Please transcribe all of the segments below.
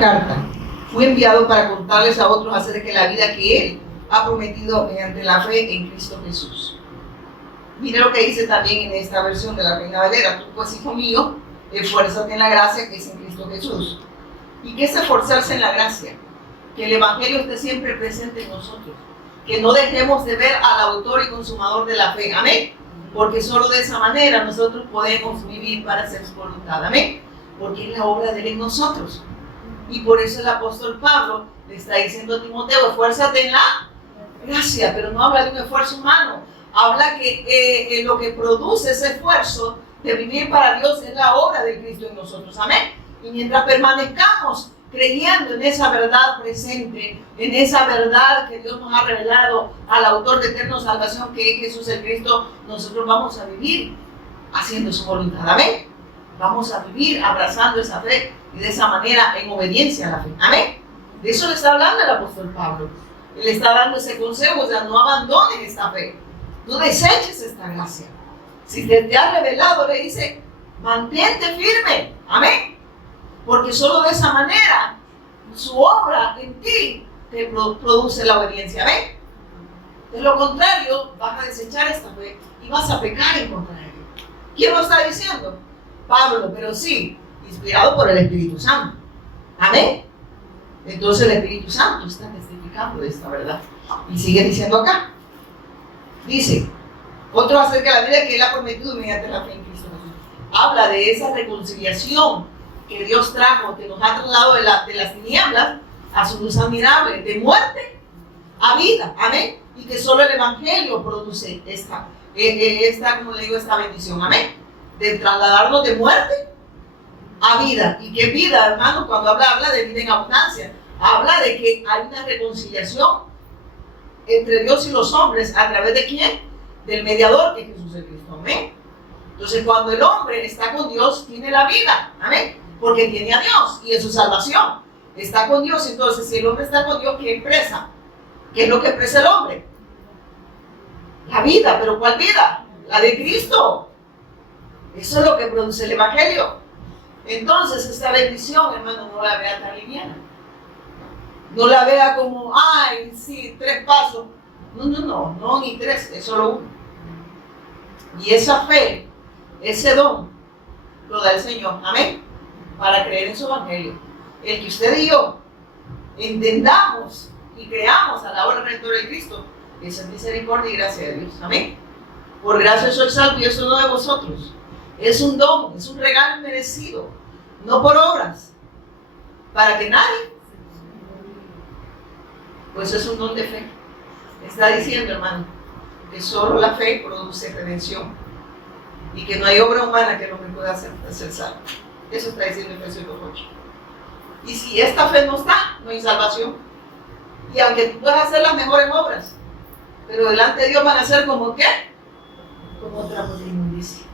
carta. Fui enviado para contarles a otros acerca de la vida que Él ha prometido mediante la fe en Cristo Jesús. Mire lo que dice también en esta versión de la Reina Valera: tú pues, hijo mío, esfuérzate en la gracia que es en Cristo Jesús. ¿Y qué es esforzarse en la gracia? Que el Evangelio esté siempre presente en nosotros, que no dejemos de ver al autor y consumador de la fe, amén, porque solo de esa manera nosotros podemos vivir para hacer su voluntad, amén, porque es la obra de Él en nosotros. Y por eso el apóstol Pablo le está diciendo a Timoteo: esfuérzate en la gracia, pero no habla de un esfuerzo humano, habla que lo que produce ese esfuerzo de vivir para Dios es la obra de Cristo en nosotros, amén. Y mientras permanezcamos creyendo en esa verdad presente, en esa verdad que Dios nos ha revelado al autor de eterna salvación, que es Jesús el Cristo, nosotros vamos a vivir haciendo su voluntad, amén. Vamos a vivir abrazando esa fe y de esa manera en obediencia a la fe, amén. De eso le está hablando el apóstol Pablo. Él le está dando ese consejo: o sea, no abandones esta fe, no deseches esta gracia. Si te ha revelado, le dice, mantente firme, amén, porque solo de esa manera su obra en ti te produce la obediencia, amén. De lo contrario, vas a desechar esta fe y vas a pecar en contra de ella. ¿Quién lo está diciendo? Pablo, pero sí, inspirado por el Espíritu Santo, amén. Entonces el Espíritu Santo está testificando de esta verdad. Y sigue diciendo acá, dice, otro acerca de la vida que Él ha prometido mediante la fe en Cristo Jesús. Habla de esa reconciliación que Dios trajo, que nos ha trasladado de las tinieblas a su luz admirable, de muerte a vida, amén. Y que solo el Evangelio produce esta como le digo, esta bendición, amén. De trasladarnos de muerte a vida. ¿Y qué vida, hermano? Cuando habla de vida en abundancia, habla de que hay una reconciliación entre Dios y los hombres. ¿A través de quién? Del mediador, que es Jesús el Cristo, amén. Entonces, cuando el hombre está con Dios, tiene la vida, amén, porque tiene a Dios y es su salvación. Está con Dios. Entonces, si el hombre está con Dios, ¿qué expresa? ¿Qué es lo que expresa el hombre? La vida. ¿Pero cuál vida? La de Cristo. Eso es lo que produce el Evangelio. Entonces, esta bendición, hermano, no la vea tan liviana. No la vea como, ay, sí, 3 pasos. No, ni 3, es solo uno. Y esa fe, ese don, lo da el Señor, amén, para creer en su Evangelio. El que usted y yo entendamos y creamos a la obra redentora de Cristo, esa es misericordia y gracia de Dios, amén. Por gracia soy salvo y eso no de vosotros. Es un don, es un regalo merecido, no por obras, para que nadie, pues es un don de fe. Está diciendo, hermano, que solo la fe produce redención y que no hay obra humana que el hombre pueda hacer salvo. Eso está diciendo Efesios 2:8. Y si esta fe no está, no hay salvación. Y aunque tú puedas hacer las mejores obras, pero delante de Dios van a ser como ¿qué? Como trapos de inmundicia.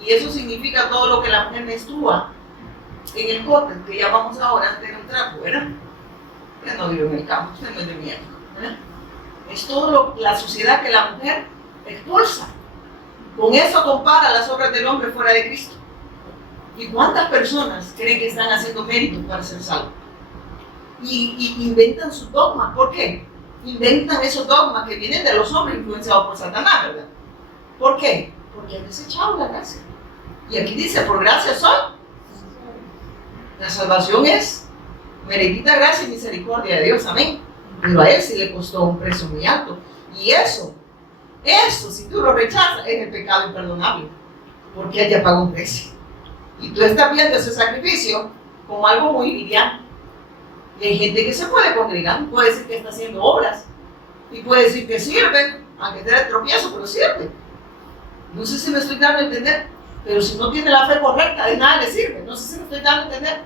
Y eso significa todo lo que la mujer menstrua en el cóctel, que llamamos ahora antes de un trapo, ¿verdad? Ya no vivo en el campo, usted no es de mi época, ¿verdad? Es todo la suciedad que la mujer expulsa. Con eso compara las obras del hombre fuera de Cristo. ¿Y cuántas personas creen que están haciendo méritos para ser salvos? Y inventan sus dogmas. ¿Por qué? Inventan esos dogmas que vienen de los hombres influenciados por Satanás, ¿verdad? ¿Por qué? Porque han desechado la gracia. Y aquí dice, por gracia soy. La salvación es merecida gracia y misericordia de Dios, amén. Pero a Él sí le costó un precio muy alto. Y eso, si tú lo rechazas, es el pecado imperdonable. Porque Él ya pagó un precio. Y tú estás viendo ese sacrificio como algo muy liviano. Y hay gente que se puede congregar, puede decir que está haciendo obras. Y puede decir que sirve, aunque te dé tropiezo, pero sirve. No sé si me estoy dando a entender. Pero si no tiene la fe correcta, de nada le sirve. No sé si me estoy dando a entender.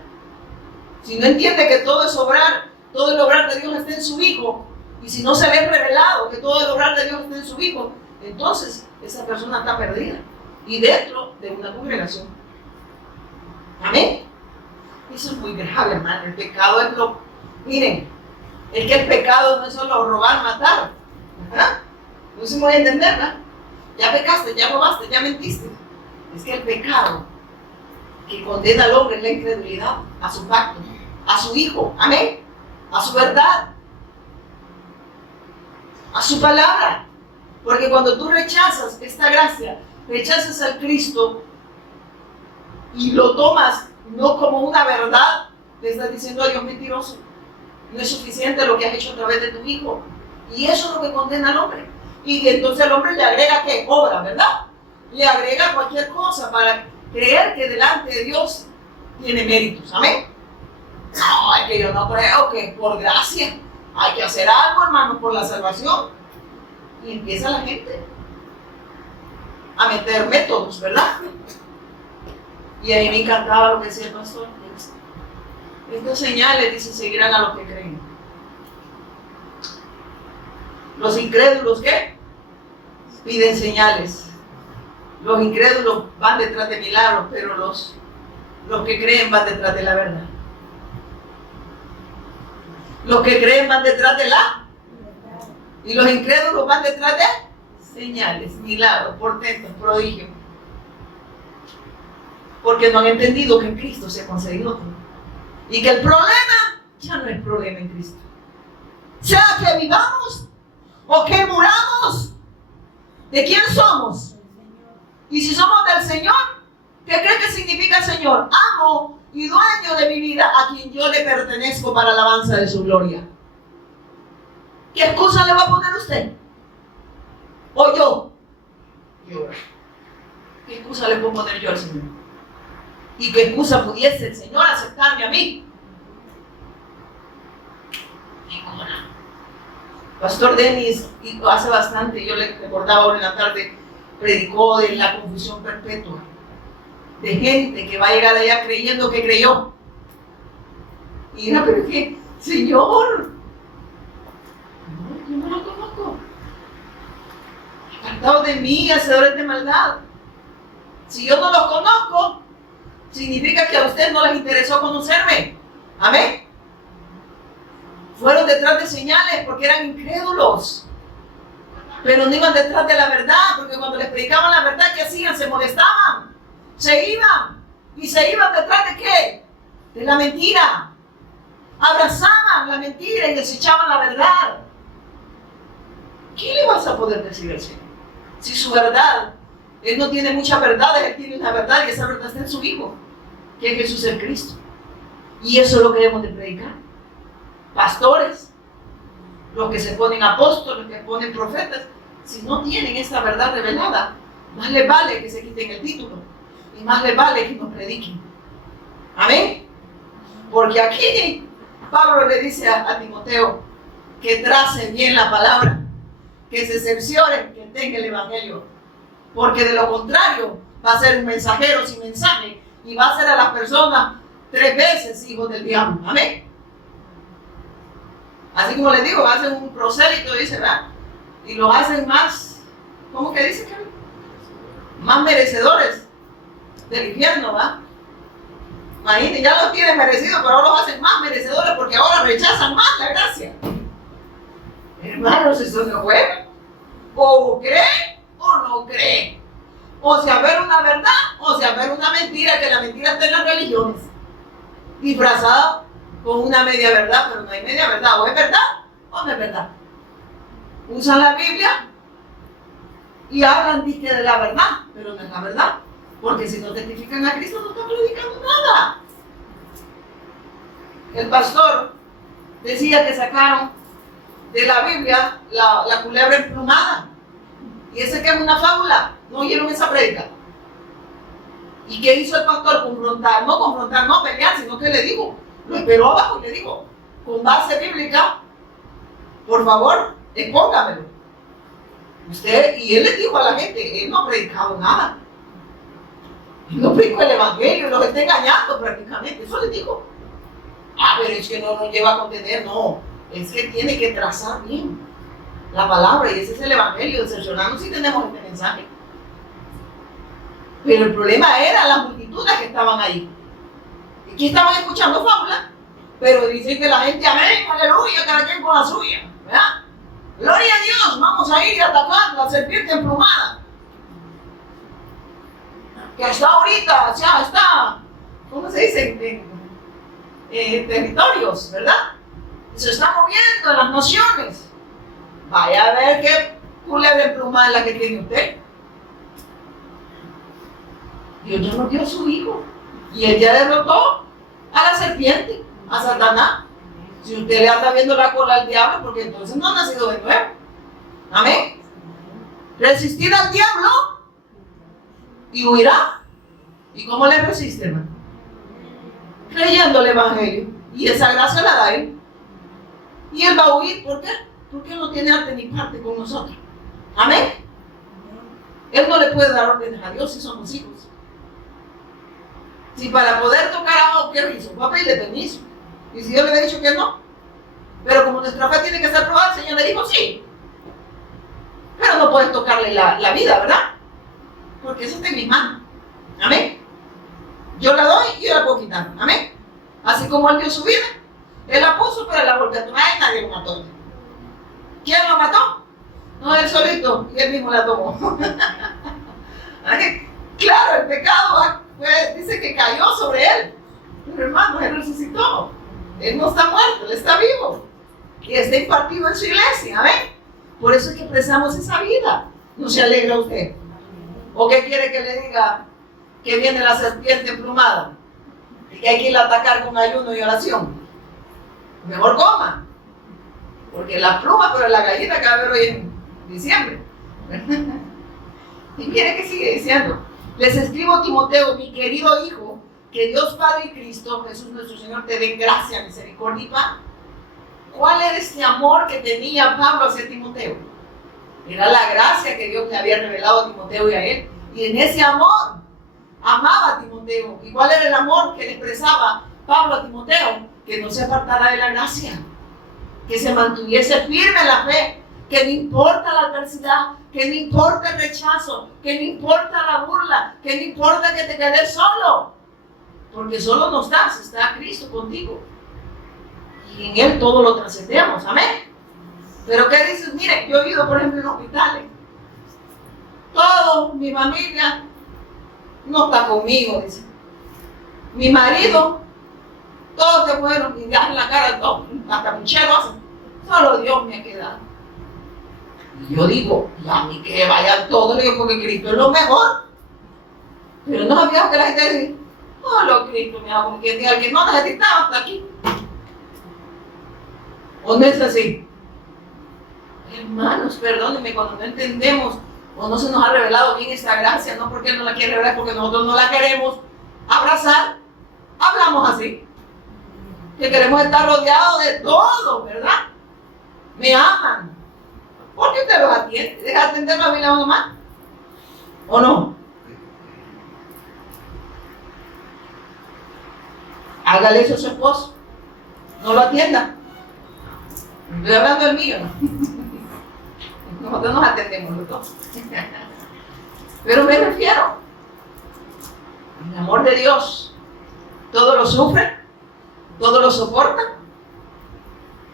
Si no entiende que todo es obrar, todo el obrar de Dios está en su Hijo, y si no se le ha revelado que todo el obrar de Dios está en su Hijo, entonces esa persona está perdida y dentro de una congregación. Amén. Eso es muy grave, hermano. El pecado es miren, es que el pecado no es solo robar, matar. ¿Verdad? No se puede entender, ¿verdad? Ya pecaste, ya robaste, ya mentiste. Es que el pecado que condena al hombre es la incredulidad a su pacto. a su Hijo, amén, a su verdad, a su palabra. Porque cuando tú rechazas esta gracia, rechazas al Cristo y lo tomas no como una verdad, le estás diciendo a Dios mentiroso. No es suficiente lo que has hecho a través de tu Hijo. Y eso es lo que condena al hombre. Y entonces el hombre le agrega, ¿qué? Obra, ¿verdad? Le agrega cualquier cosa para creer que delante de Dios tiene méritos. ¿Amén? No, es que yo no creo que por gracia hay que hacer algo, hermano, por la salvación. Y empieza la gente a meter métodos, ¿verdad? Y a mí me encantaba lo que decía el pastor. Estas señales, dice, seguirán a los que creen. Los incrédulos, ¿qué? Piden señales. Los incrédulos van detrás de milagros, pero los que creen van detrás de la verdad. Los que creen van detrás de la, y los incrédulos van detrás de señales, milagros, portentos, prodigios. Porque no han entendido que en Cristo se ha conseguido todo. Y que el problema ya no es problema en Cristo. Sea que vivamos o que muramos, ¿de quién somos? Y si somos del Señor, ¿qué cree que significa Señor? Amo y dueño de mi vida, a quien yo le pertenezco para alabanza de su gloria. ¿Qué excusa le va a poner usted? ¿O yo? Yo. ¿Qué excusa le puedo poner yo al Señor? ¿Y qué excusa pudiese el Señor aceptarme a mí? Ninguna. Pastor Denis, hace bastante, yo le recordaba ahora en la tarde, predicó de la confusión perpetua, de gente que va a llegar allá creyendo que creyó. Y era, pero es que, Señor, yo no lo conozco. Apartados de mí, hacedores de maldad. Si yo no los conozco, significa que a usted no les interesó conocerme. Amén. Fueron detrás de señales porque eran incrédulos. Pero no iban detrás de la verdad, porque cuando les predicaban la verdad, ¿qué hacían? Se molestaban. Se iban. ¿Y se iban detrás de qué? De la mentira. Abrazaban la mentira y desechaban la verdad. ¿Qué le vas a poder decir al Señor? Si su verdad, Él no tiene muchas verdades, Él tiene una verdad y esa verdad está en su Hijo, que es Jesús el Cristo. Y eso es lo que debemos de predicar. Pastores, los que se ponen apóstoles, los que se ponen profetas, si no tienen esta verdad revelada, más les vale que se quiten el título y más les vale que nos prediquen. Amén. Porque aquí Pablo le dice a Timoteo que trace bien la palabra, que se cerciore que tenga el evangelio, porque de lo contrario va a ser un mensajero sin mensaje y va a ser a las personas 3 veces hijos del diablo. Amén. Así como les digo, hacen un prosélito, dice, ¿verdad? Y los hacen más, ¿cómo que dice? Más merecedores del infierno, ¿va? Imagínense, ya los tienen merecidos, pero ahora los hacen más merecedores porque ahora rechazan más la gracia. Hermanos, eso no juega. O cree o no cree. O sea, ver una verdad o sea, ver una mentira, que la mentira está en las religiones. Disfrazada con una media verdad, pero no hay media verdad. O es verdad o no es verdad. Usan la Biblia y hablan de la verdad, pero no es la verdad. Porque si no testifican a Cristo, no están predicando nada. El pastor decía que sacaron de la Biblia la culebra emplumada. Y ese que es una fábula. ¿No oyeron esa prédica? ¿Y qué hizo el pastor? Confrontar, no pelear, sino que le dijo, lo esperó abajo y le dijo, con base bíblica, por favor, expóngamelo. Usted, y él le dijo a la gente, él no ha predicado nada. Él no predicó el evangelio, los está engañando prácticamente, eso le dijo. Ah, pero es que no nos lleva a contener, no. Es que tiene que trazar bien la palabra y ese es el evangelio. Decepcionarnos si tenemos este mensaje. Pero el problema era las multitudes que estaban ahí. Y que estaban escuchando fábulas, pero dicen que la gente, amén, aleluya, cada quien con la suya, ¿verdad? Gloria a Dios, vamos a ir a atacar la serpiente emplumada. Que hasta ahorita, ya está, ¿cómo se dice? territorios, ¿verdad? Se está moviendo en las naciones. Vaya a ver qué culebra emplumada es la que tiene usted. Dios ya nos dio a su hijo y él ya derrotó a la serpiente, a Satanás. Si usted le anda viendo la cola al diablo, porque entonces no ha nacido de nuevo. Amén. Resistir al diablo y huirá. ¿Y cómo le resiste, hermano? Creyendo el evangelio. Y esa gracia la da él. Y él va a huir. ¿Por qué? Porque él no tiene arte ni parte con nosotros. Amén. Él no le puede dar órdenes a Dios si somos hijos. Si para poder tocar a Job, ¿qué hizo? Va a pedirle permiso. Y si Dios le había dicho que no. Pero como nuestra fe tiene que ser probada, el Señor le dijo sí. Pero no puedes tocarle la vida, ¿verdad? Porque eso está en mis manos. Amén. Yo la doy y yo la puedo quitar. Amén. Así como él dio su vida, él la puso, pero la volvió a tomar y nadie lo mató. ¿Quién lo mató? No, él solito, y él mismo la tomó. Claro, el pecado dice que cayó sobre él. Pero hermano, él resucitó. Él no está muerto, él está vivo. Y está impartido en su iglesia. Amén. Por eso es que expresamos esa vida. ¿No se alegra usted? ¿O qué quiere que le diga? Que viene la serpiente emplumada y que hay que ir a atacar con ayuno y oración. Mejor coma, porque la pluma, pero la gallina que va a haber hoy en diciembre. Y mire que sigue diciendo: les escribo, Timoteo, mi querido hijo, que Dios Padre y Cristo Jesús nuestro Señor te den gracia, misericordia y paz. ¿Cuál era este amor que tenía Pablo hacia Timoteo? Era la gracia que Dios le había revelado a Timoteo y a él. Y en ese amor amaba a Timoteo. ¿Y cuál era el amor que le expresaba Pablo a Timoteo? Que no se apartara de la gracia, que se mantuviese firme en la fe, que no importa la adversidad, que no importa el rechazo, que no importa la burla, que no importa que te quedes solo, porque solo no estás, está Cristo contigo. Y en Él todo lo trascendemos, amén. Pero ¿qué dices? Mire, yo he ido, por ejemplo, en hospitales. Toda mi familia no está conmigo, dice. Mi marido, todos se fueron y dejan la cara, todo, hasta mucheros. Solo Dios me ha quedado. Y yo digo, y a mí que vayan todos, le digo, porque Cristo es lo mejor. Pero no sabía que la gente decía, solo Cristo me hago, que diga que no necesitaba hasta aquí. ¿O no es así? Hermanos, perdónenme cuando no entendemos o no se nos ha revelado bien esta gracia, no porque Él no la quiere revelar, porque nosotros no la queremos abrazar. Hablamos así, que queremos estar rodeados de todo, ¿verdad? Me aman. ¿Por qué usted los atiende? ¿Deja de atenderlos a mí la mamá? ¿O no? Hágale eso a su esposo. No lo atienda. Estoy hablando del mío, ¿no? Nosotros nos atendemos los dos. Pero me refiero, el amor de Dios, todo lo sufre, todo lo soporta,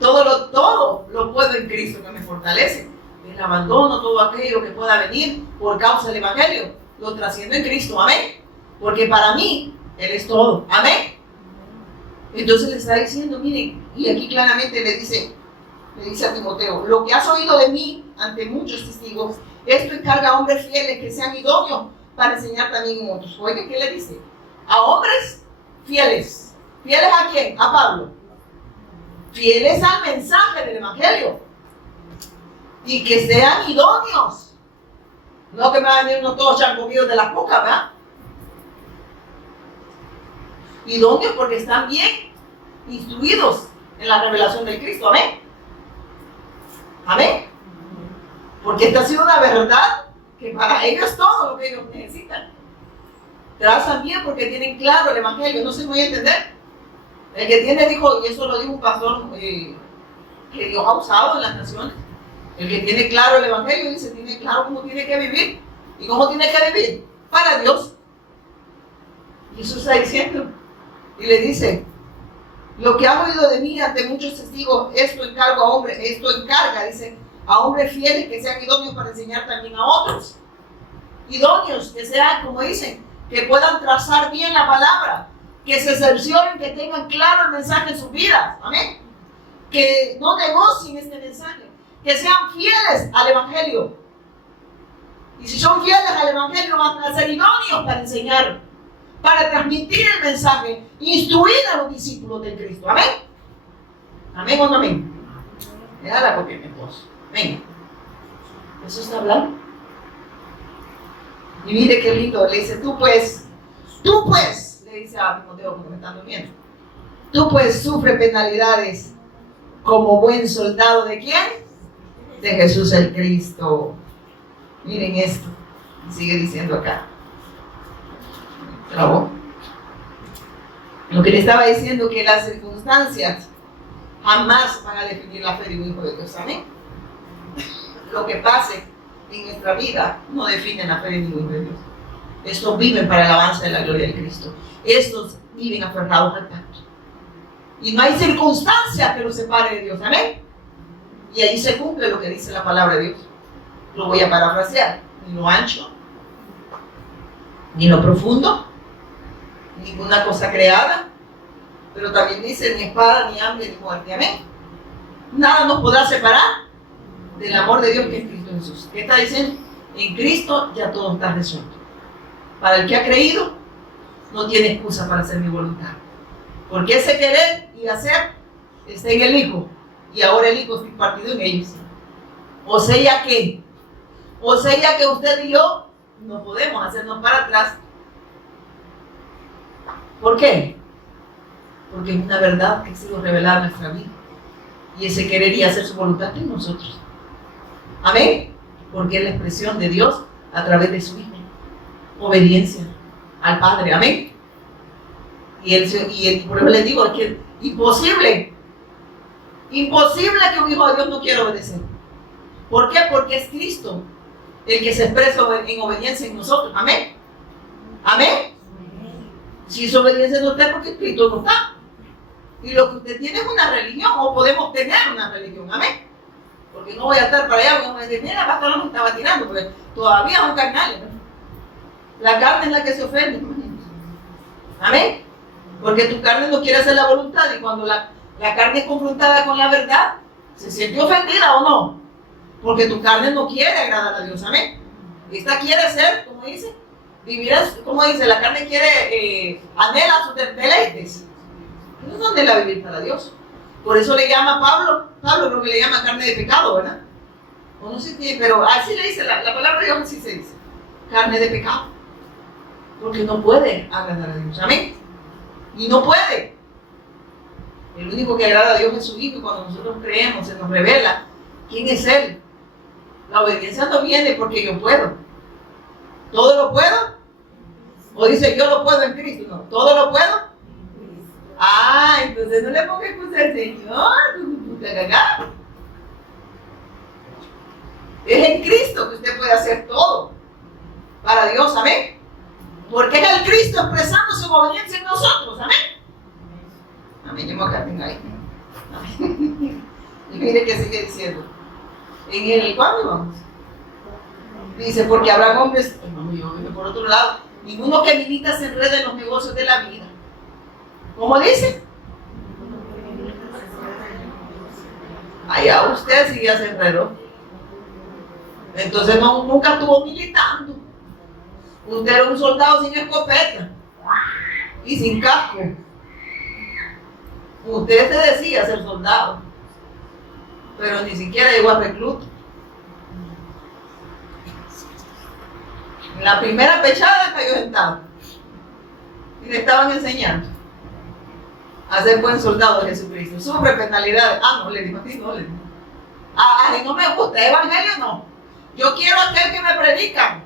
todo lo puedo en Cristo que me fortalece. El abandono, todo aquello que pueda venir por causa del Evangelio, lo trasciendo en Cristo, amén. Porque para mí, Él es todo, amén. Entonces le está diciendo, miren, y aquí claramente le dice a Timoteo, lo que has oído de mí ante muchos testigos, esto encarga a hombres fieles que sean idóneos para enseñar también en otros. Oiga, ¿qué le dice? A hombres fieles. ¿Fieles a quién? A Pablo. Fieles al mensaje del Evangelio. Y que sean idóneos. No que me van a venir unos todos chancomidos de la coca, ¿verdad? Idóneos porque están bien instruidos en la revelación de Cristo, amén. Amén. Porque esta ha sido una verdad que para ellos es todo lo que ellos necesitan. Trazan bien porque tienen claro el Evangelio, no se puede entender. El que tiene, dijo, y eso lo dijo un pastor que Dios ha usado en las naciones, el que tiene claro el Evangelio, dice, tiene claro cómo tiene que vivir. ¿Y cómo tiene que vivir? Para Dios. Y eso está diciendo. Y le dice, lo que has oído de mí ante muchos testigos, esto encarga, dice, a hombres fieles que sean idóneos para enseñar también a otros. Idóneos, que sean, como dicen, que puedan trazar bien la palabra, que se cercioren, que tengan claro el mensaje en sus vidas. Amén. Que no negocien este mensaje, que sean fieles al Evangelio. Y si son fieles al Evangelio, van a ser idóneos para enseñar, para transmitir el mensaje, instruir a los discípulos de Cristo. Amén. Amén o no amén. Déjala porque mi esposo. Venga. Eso está hablando. Y mire qué lindo. Le dice, tú pues, le dice a Timoteo porque me están durmiendo. Tú pues sufre penalidades como buen soldado ¿de quién? De Jesús el Cristo. Miren esto. Sigue diciendo acá. ¿Trabó? Lo que le estaba diciendo, que las circunstancias jamás van a definir la fe de un hijo de Dios. Amén. Lo que pase en nuestra vida no define la fe de ningún hijo de Dios. Estos viven para el avance de la gloria de Cristo. Estos viven aferrados al pacto. Y no hay circunstancia que los separe de Dios. Amén. Y ahí se cumple lo que dice la palabra de Dios. Lo voy a parafrasear. Ni lo ancho, ni lo profundo, ninguna cosa creada. Pero también dice, ni espada, ni hambre, ni muerte. Amén. Nada nos podrá separar del amor de Dios que es Cristo Jesús. ¿Qué está diciendo? En Cristo ya todo está resuelto. Para el que ha creído, no tiene excusa para hacer mi voluntad. Porque ese querer y hacer está en el Hijo. Y ahora el Hijo está impartido en ellos. O sea que usted y yo no podemos hacernos para atrás. ¿Por qué? Porque es una verdad que ha sido revelada en nuestra vida. Y ese querer y hacer su voluntad en nosotros. Amén. Porque es la expresión de Dios a través de su Hijo. Obediencia al Padre. Amén. Y por eso les digo, es que es imposible que un hijo de Dios no quiera obedecer. ¿Por qué? Porque es Cristo el que se expresa en obediencia en nosotros. Amén. Amén. Si es obediencia en usted, porque Cristo no está. Y lo que usted tiene es una religión, o podemos tener una religión. Amén. Porque no voy a estar para allá, porque voy a decir, mira, pastor, no me estaba tirando, porque todavía son carnales, ¿no? La carne es la que se ofende. Amén. Porque tu carne no quiere hacer la voluntad, y cuando la carne es confrontada con la verdad, se siente ofendida o no. Porque tu carne no quiere agradar a Dios. Amén. Esta quiere ser, como dice, vivir, como dice, la carne quiere, anhela sus deleites. No es donde la vivir para Dios. Por eso le llama Pablo creo que le llama carne de pecado, ¿verdad? O no sé qué, pero así le dice, la palabra de Dios así se dice. Carne de pecado. Porque no puede agradar a Dios. Amén. Y no puede. El único que agrada a Dios es su Hijo, y cuando nosotros creemos, se nos revela quién es Él. La obediencia no viene porque yo puedo. ¿Todo lo puedo? O dice yo lo puedo en Cristo. No, ¿todo lo puedo? Ah, entonces no le ponga excusa al Señor, puta cagada. Es en Cristo que usted puede hacer todo para Dios. Amén. Porque es el Cristo expresando su obediencia en nosotros. Amén. Amén. Yo me voy a quedar ahí. Amén. Y mire que sigue diciendo. En el ¿cuándo vamos? Dice, porque habrán hombres, por otro lado, ninguno que milita se enreda en los negocios de la vida. ¿Cómo dice? Allá usted sí ya se enredó. Entonces nunca estuvo militando. Usted era un soldado sin escopeta y sin casco. Usted se decía ser soldado, pero ni siquiera llegó a recluta. En la primera pechada cayó sentado y le estaban enseñando a ser buen soldado de Jesucristo. Sufre penalidades. No, le digo así, no le digo. Si no me gusta, evangelio no. Yo quiero aquel que me predica.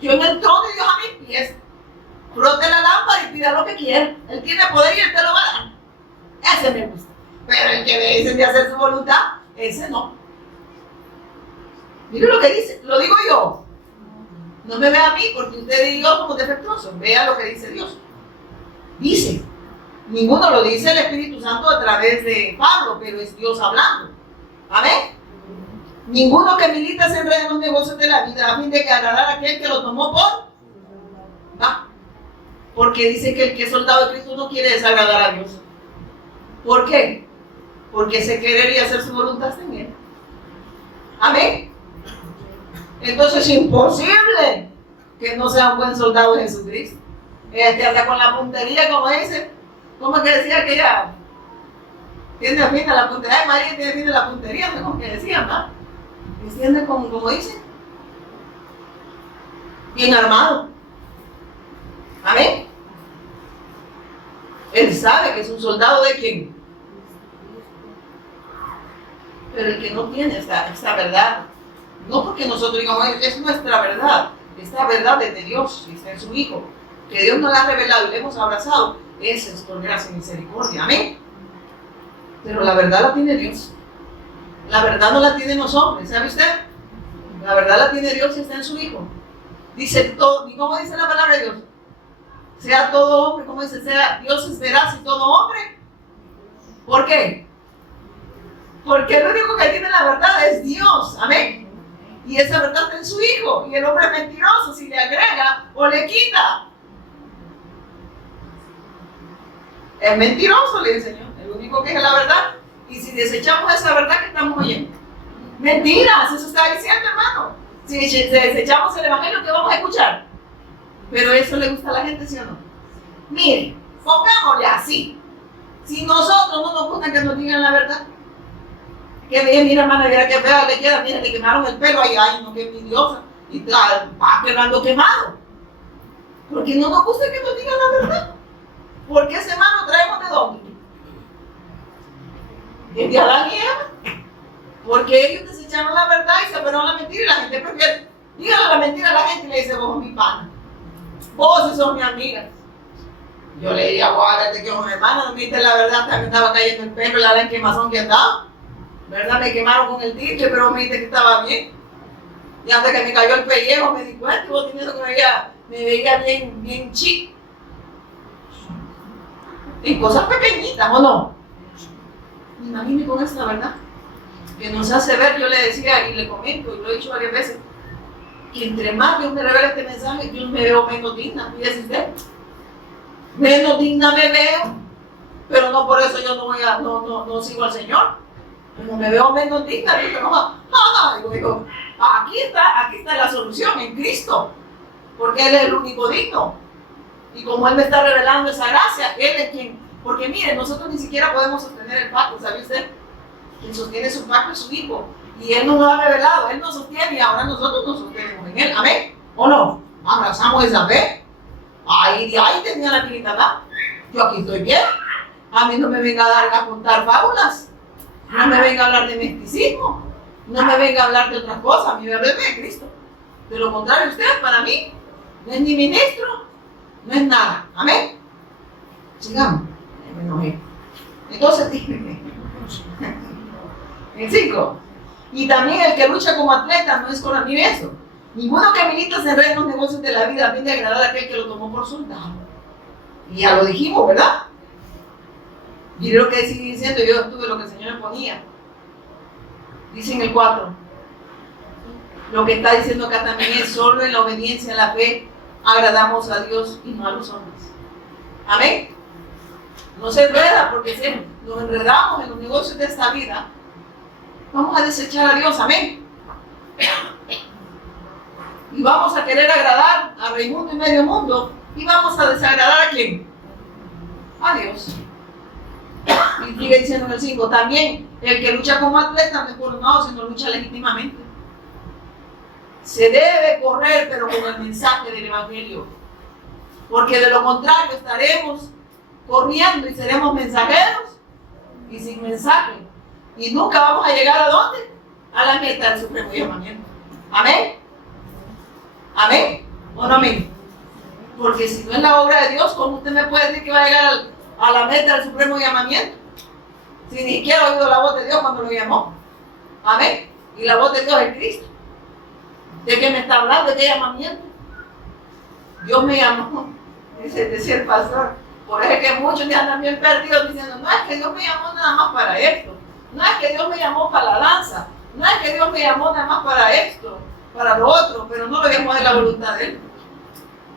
Yo en el trono de Dios a mis pies. Frote la lámpara y pida lo que quiera. Él tiene poder y Él te lo va a dar. Ese me gusta. Pero el que me dice de hacer su voluntad, ese no. Mire lo que dice, lo digo yo. No me vea a mí porque usted y yo somos defectuosos. Vea lo que dice Dios. Dice, ninguno lo dice el Espíritu Santo a través de Pablo, pero es Dios hablando. Amén. Ninguno que milita se enreda en los negocios de la vida a fin de agradar a aquel que lo tomó por. Va. Porque dice que el que es soldado de Cristo no quiere desagradar a Dios. ¿Por qué? Porque ese querer y hacer su voluntad está en él. Amén. Entonces es imposible que no sea un buen soldado de Jesucristo. Anda con la puntería, como dice. ¿Cómo es que decía que ella tiene fina la puntería? Ay, María tiene fina la puntería, no es como que decían, ¿no? ¿Entienden como dicen? Bien armado. Amén. Él sabe que es un soldado de quién. Pero el que no tiene esta verdad, no porque nosotros digamos, es nuestra verdad, esta verdad es de Dios, está en su Hijo, que Dios nos la ha revelado y le hemos abrazado, ese es por gracia y misericordia. Amén. Pero la verdad la tiene Dios. La verdad no la tienen los hombres, ¿sabe usted? La verdad la tiene Dios y está en su Hijo. Dice todo, ¿y cómo dice la palabra de Dios? Sea todo hombre, ¿cómo dice? Sea Dios es veraz y todo hombre. ¿Por qué? Porque el único que tiene la verdad es Dios. Amén. Y esa verdad está en su Hijo. Y el hombre es mentiroso si le agrega o le quita. Es mentiroso, le dice el Señor. El único que es la verdad. Y si desechamos esa verdad que estamos oyendo. Mentiras, eso está diciendo, hermano. Si desechamos el evangelio, ¿qué vamos a escuchar? Pero eso le gusta a la gente, ¿sí o no? Miren, pongámosle así. Si nosotros no nos gusta que nos digan la verdad, que bien, mira, hermana, mira qué fea le queda, mira, le quemaron el pelo, ay, no, qué envidiosa, y va quedando quemado. Porque no nos gusta que nos digan la verdad. Porque ese hermano traemos de dónde? Desde Adán y Eva. Porque ellos desecharon la verdad y se aferraron a la mentira, y la gente prefiere, dígale la mentira a la gente y le dice, vos sos mi pana, vos sí sos mi amiga. Yo le diría, guárdate que mi hermana, no me diste la verdad, hasta me estaba cayendo el pelo, la en quemazón que andaba. ¿Verdad? Me quemaron con el tiche, pero me dijiste que estaba bien. Y hasta que me cayó el pellejo me di cuenta que vos teniendo que me veía bien chic. En cosas pequeñitas, ¿o no? Imagínate con esta verdad. Que nos hace ver, yo le decía y le comento, y lo he dicho varias veces, que entre más Dios me revela este mensaje, yo me veo menos digna. Fíjese usted. Menos digna me veo. Pero no por eso yo no sigo al Señor. Como me veo menos digna, digo, aquí está la solución en Cristo, porque Él es el único digno. Y como Él me está revelando esa gracia, Él es quien, porque mire, nosotros ni siquiera podemos sostener el pacto, ¿sabe usted? Quien sostiene su pacto es su Hijo, y Él nos lo ha revelado, Él nos sostiene y ahora nosotros nos sostenemos en Él, ¿amén? ¿O no? Abrazamos esa fe. Ahí tenía la militar. Yo aquí estoy bien, a mí no me venga a contar fábulas. No me venga a hablar de misticismo, no me venga a hablar de otras cosas, a mí me habla de Cristo. De lo contrario, usted para mí no es ni ministro, no es nada. Amén. Sigamos. Me enojé. Entonces, en 5. Y también el que lucha como atleta no es con a mí eso. Ninguno que milita se enreda en los negocios de la vida a fin de agradar a aquel que lo tomó por soldado. Y ya lo dijimos, ¿verdad? Y lo que sigue diciendo, yo estuve lo que el Señor me ponía. Dice en el 4. Lo que está diciendo acá también es solo en la obediencia a la fe agradamos a Dios y no a los hombres. Amén. No se enreda porque si nos enredamos en los negocios de esta vida, vamos a desechar a Dios. Amén. Y vamos a querer agradar a Raimundo y medio mundo y vamos a desagradar a ¿quién? A Dios. Y sigue diciendo en el 5, también el que lucha como atleta no es coronado, sino lucha legítimamente. Se debe correr, pero con el mensaje del Evangelio. Porque de lo contrario estaremos corriendo y seremos mensajeros y sin mensaje. Y nunca vamos a llegar ¿a dónde? A la meta del supremo llamamiento. Amén. Amén. ¿O no amén? Porque si no es la obra de Dios, ¿cómo usted me puede decir que va a llegar a la meta del supremo llamamiento? Si ni siquiera ha oído la voz de Dios cuando lo llamó. Amén. Y la voz de Dios es Cristo. ¿De qué me está hablando? ¿De qué llamamiento? Dios me llamó, decía el pastor. Por eso es que muchos ya andan bien perdidos diciendo, no es que Dios me llamó nada más para esto. No es que Dios me llamó para la danza. No es que Dios me llamó nada más para esto, para lo otro, pero no lo llamó de la voluntad de Él.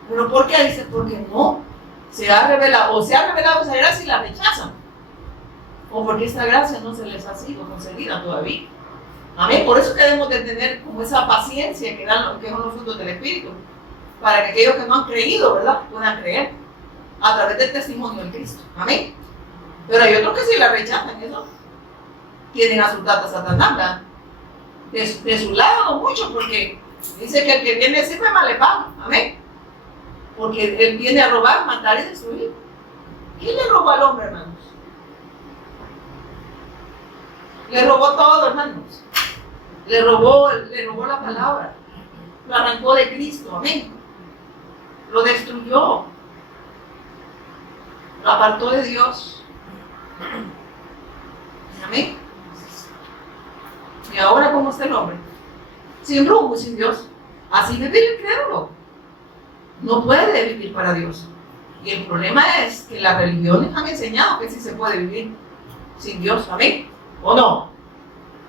¿Pero por qué? Dice, porque no. se ha revelado esa gracia y la rechazan. O porque esta gracia no se les ha sido concedida todavía. Amén. Por eso que debemos de tener como esa paciencia que son los frutos del Espíritu, para que aquellos que no han creído, ¿verdad?, puedan creer a través del testimonio de Cristo. Amén. Pero hay otros que sí la rechazan, eso. Tienen a su tata Satanás, ¿verdad? De su lado no mucho, porque dice que el que viene siempre mal le paga. Amén. Porque él viene a robar, matar y destruir. ¿Quién le robó al hombre, hermanos? Le robó todo, hermanos. Le robó la palabra. Lo arrancó de Cristo. Amén. Lo destruyó. Lo apartó de Dios. Amén. Y ahora, ¿cómo está el hombre? Sin rumbo y sin Dios. Así vivir el crédulo. No puede vivir para Dios. Y el problema es que las religiones han enseñado que sí se puede vivir sin Dios. Amén. ¿O no?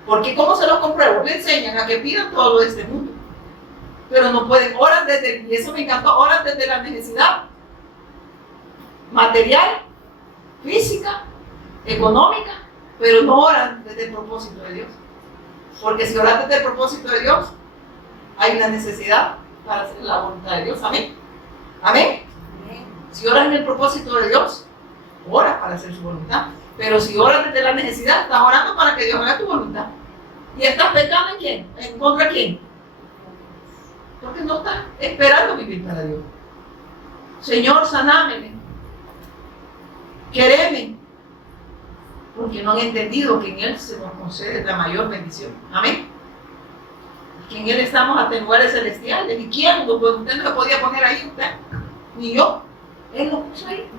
Porque ¿cómo se los compruebo? Le enseñan a que pidan todo lo de este mundo. Pero no pueden. Oran desde, y eso me encantó, oran desde la necesidad material, física, económica, pero no oran desde el propósito de Dios. Porque si oran desde el propósito de Dios, hay una necesidad para hacer la voluntad de Dios. Amén. Amén. Si oras en el propósito de Dios, oras para hacer su voluntad. Pero si oras desde la necesidad, estás orando para que Dios haga tu voluntad. ¿Y estás pecando en quién? ¿En contra de quién? Porque no estás esperando vivir para Dios. Señor, sanámeme. Quereme. Porque no han entendido que en Él se nos concede la mayor bendición. Amén. Que en Él estamos a lugares celestiales. ¿Y quién? Pues usted no se podía poner ahí, usted. Ni yo. Él lo puso ahí.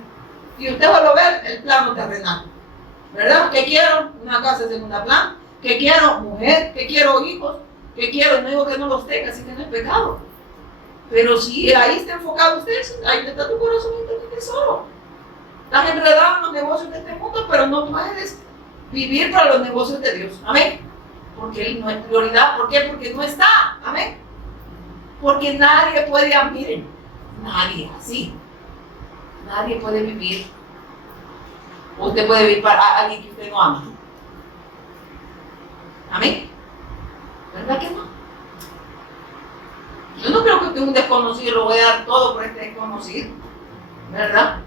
Y usted va a ver el plano terrenal. ¿Verdad? ¿Qué quiero? Una casa de segunda plana. ¿Qué quiero? Mujer. ¿Qué quiero? Hijos. ¿Qué quiero? No digo que no los tenga, así que no es pecado. Pero si ahí está enfocado usted, ahí está tu corazón y está tu tesoro. Estás enredado en los negocios de este mundo, pero no puedes vivir para los negocios de Dios. Amén. Porque Él no es prioridad. ¿Por qué? Porque no está. Amén. Porque nadie puede, miren, nadie, así. Nadie puede vivir. Usted puede vivir para alguien que usted no ama. Amén. ¿Verdad que no? Yo no creo que usted un desconocido lo voy a dar todo por este desconocido. ¿Verdad?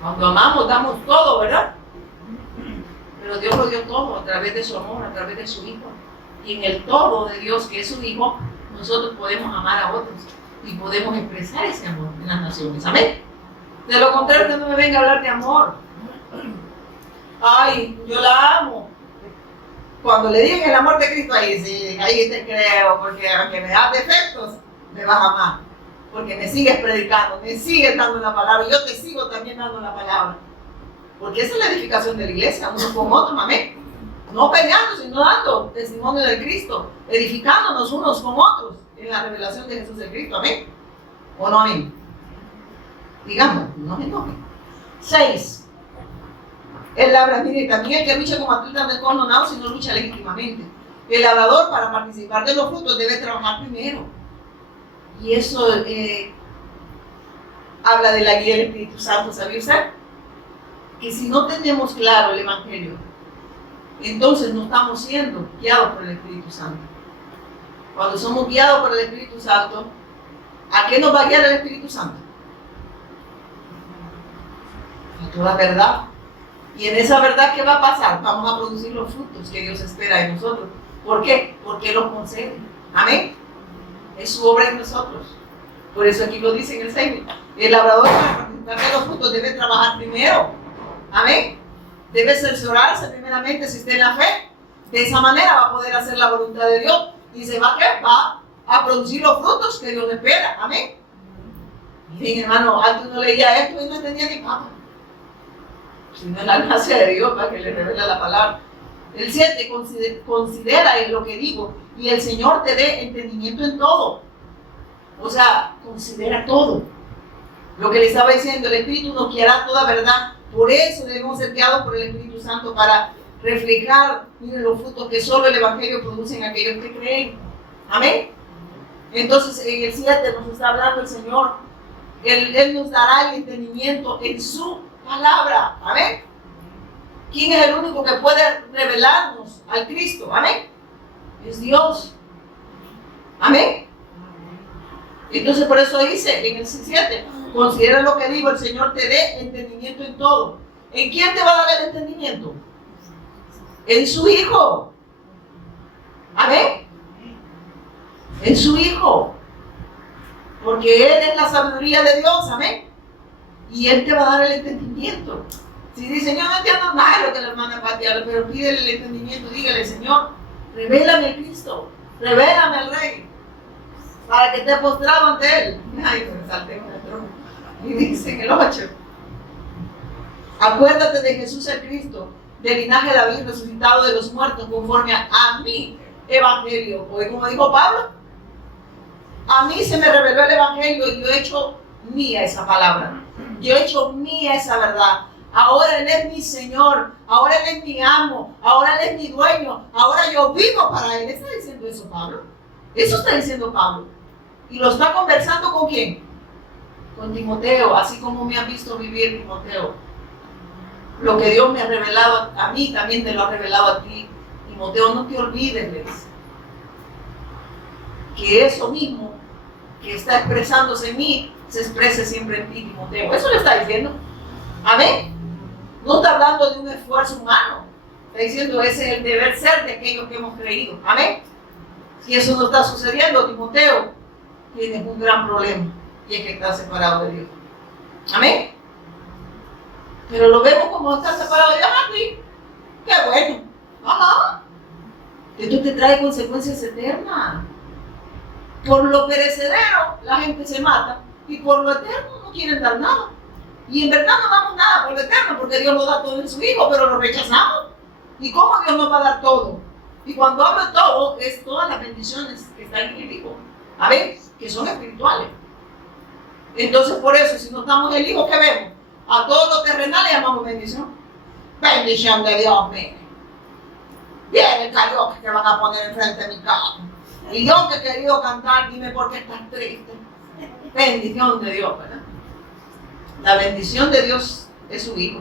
Cuando amamos, damos todo, ¿verdad? Pero Dios lo dio todo a través de su amor, a través de su Hijo. Y en el todo de Dios, que es su Hijo, nosotros podemos amar a otros y podemos expresar ese amor en las naciones. Amén. De lo contrario, usted no me venga a hablar de amor. Ay, yo la amo. Cuando le digan el amor de Cristo, ahí sí, ahí te creo, porque aunque me das defectos, me vas a amar. Porque me sigues predicando, me sigues dando la palabra, y yo te sigo también dando la palabra. Porque esa es la edificación de la iglesia, unos con otros, amén. No peleando, sino dando testimonio de Cristo, edificándonos unos con otros en la revelación de Jesús de Cristo, amén. ¿O no, amén? Digamos, no me enojen. 6. El labrador, mire, también el que lucha como atleta no es condonado, sino lucha legítimamente. El labrador, para participar de los frutos, debe trabajar primero. Y eso habla de la guía del Espíritu Santo, ¿sabía usted? Que si no tenemos claro el Evangelio, entonces no estamos siendo guiados por el Espíritu Santo. Cuando somos guiados por el Espíritu Santo, ¿a qué nos va a guiar el Espíritu Santo? A toda verdad. Y en esa verdad, ¿qué va a pasar? Vamos a producir los frutos que Dios espera de nosotros. ¿Por qué? Porque Él los concede. Amén. Es su obra en nosotros. Por eso aquí lo dice en el 6. El labrador, para participar de los frutos, debe trabajar primero. Amén. Debe cerciorarse primeramente si está en la fe. De esa manera va a poder hacer la voluntad de Dios. Y se va a producir los frutos que Dios espera. Amén. Miren, hermano, antes uno leía esto y no entendía ni papa. Si no es la gracia de Dios para que le revela la palabra. El 7, considera en lo que digo y el Señor te dé entendimiento en todo. O sea, considera todo. Lo que le estaba diciendo, el Espíritu nos guiará toda verdad. Por eso debemos ser guiados por el Espíritu Santo para reflejar, miren, los frutos que solo el Evangelio produce en aquellos que creen. Amén. Entonces, en el 7 nos está hablando el Señor Él nos dará el entendimiento en su palabra. Amén. ¿Quién es el único que puede revelarnos al Cristo? Amén. Es Dios. Amén. Entonces por eso dice en el 17, considera lo que digo, el Señor te dé entendimiento en todo. ¿En quién te va a dar el entendimiento? En su Hijo. Amén. En su Hijo. Porque Él es la sabiduría de Dios. Amén. Y Él te va a dar el entendimiento. Si dice, yo no entiendo nada de lo que la hermana Pati habla, pero pídele el entendimiento, dígale, Señor, revélame el Cristo, revélame al Rey, para que esté postrado ante Él. Ay, me salté con el trono. Y dice en el 8, acuérdate de Jesús el Cristo, del linaje de David, resucitado de los muertos, conforme a mi evangelio. Hoy, como dijo Pablo, a mí se me reveló el evangelio y yo he hecho mía esa palabra, yo he hecho mía esa verdad. Ahora Él es mi Señor, ahora Él es mi amo, ahora Él es mi dueño, ahora yo vivo para Él. ¿Está diciendo eso Pablo? Eso está diciendo Pablo. ¿Y lo está conversando con quién? Con Timoteo, así como me ha visto vivir Timoteo. Lo que Dios me ha revelado a mí, también te lo ha revelado a ti. Timoteo, no te olvides de eso. Que eso mismo que está expresándose en mí, se exprese siempre en ti, Timoteo. Eso le está diciendo. Amén. No está hablando de un esfuerzo humano. Está diciendo, ese es el deber ser de aquellos que hemos creído. Amén. Si eso no está sucediendo, Timoteo, tienes un gran problema. Y es que estás separado de Dios. Amén. Pero lo vemos como estar separado de Dios. Sí. Qué bueno. Ajá. Esto te trae consecuencias eternas. Por lo perecedero, la gente se mata. Y por lo eterno no quieren dar nada. Y en verdad no damos nada por lo eterno, porque Dios nos da todo en su Hijo, pero lo rechazamos. ¿Y cómo Dios nos va a dar todo? Y cuando hablo de todo, es todas las bendiciones que están en el Hijo. A ver, que son espirituales. Entonces, por eso, si no estamos en el Hijo, ¿qué vemos? A todo lo terrenal le llamamos bendición. Bendición de Dios, mire. Viene el karaoke que van a poner enfrente de mi casa. Y yo que he querido cantar, dime por qué estás triste. Bendición de Dios, ¿verdad? La bendición de Dios es su Hijo.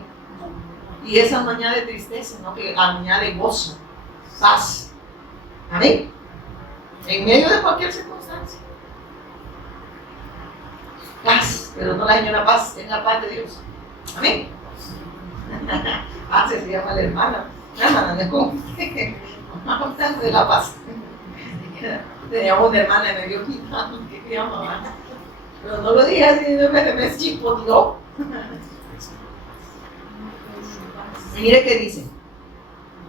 Y esa no añade tristeza, no, que añade gozo, paz. Amén. En medio de cualquier circunstancia. Paz, pero no la señora paz, es la paz de Dios. Amén. Se llama la hermana. La hermana no es como de la paz. Teníamos una hermana y me dio quitando que quería mamá. Pero no lo dije así, me chipoteó. Mire qué dice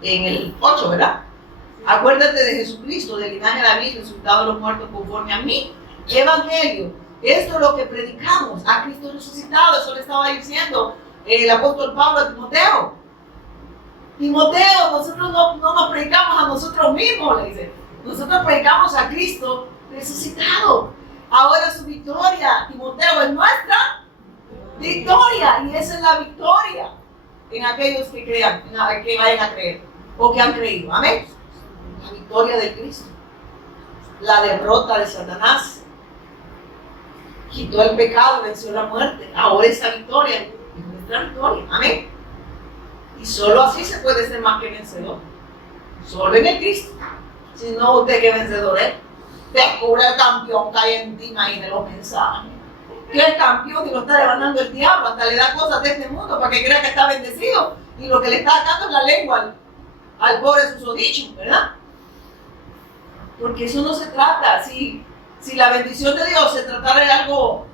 en el 8, ¿verdad? Acuérdate de Jesucristo, del linaje de David, resucitado de los muertos, conforme a mí evangelio. Esto es lo que predicamos, a Cristo resucitado. Eso le estaba diciendo el apóstol Pablo a Timoteo. Timoteo, nosotros no nos predicamos a nosotros mismos, le dice. Nosotros predicamos a Cristo resucitado. Ahora su victoria, Timoteo, es nuestra victoria. Y esa es la victoria en aquellos que crean, que vayan a creer o que han creído. Amén. La victoria de Cristo. La derrota de Satanás. Quitó el pecado, venció la muerte. Ahora esa victoria es nuestra victoria. Amén. Y solo así se puede ser más que vencedor. Solo en el Cristo. Si no, usted que vencedor es. Descubre el campeón que hay en ti, imagínate los mensajes. Que el campeón y lo está levantando el diablo, hasta le da cosas de este mundo para que crea que está bendecido. Y lo que le está sacando es la lengua al pobre susodicho, ¿verdad? Porque eso no se trata. Si la bendición de Dios se tratara de algo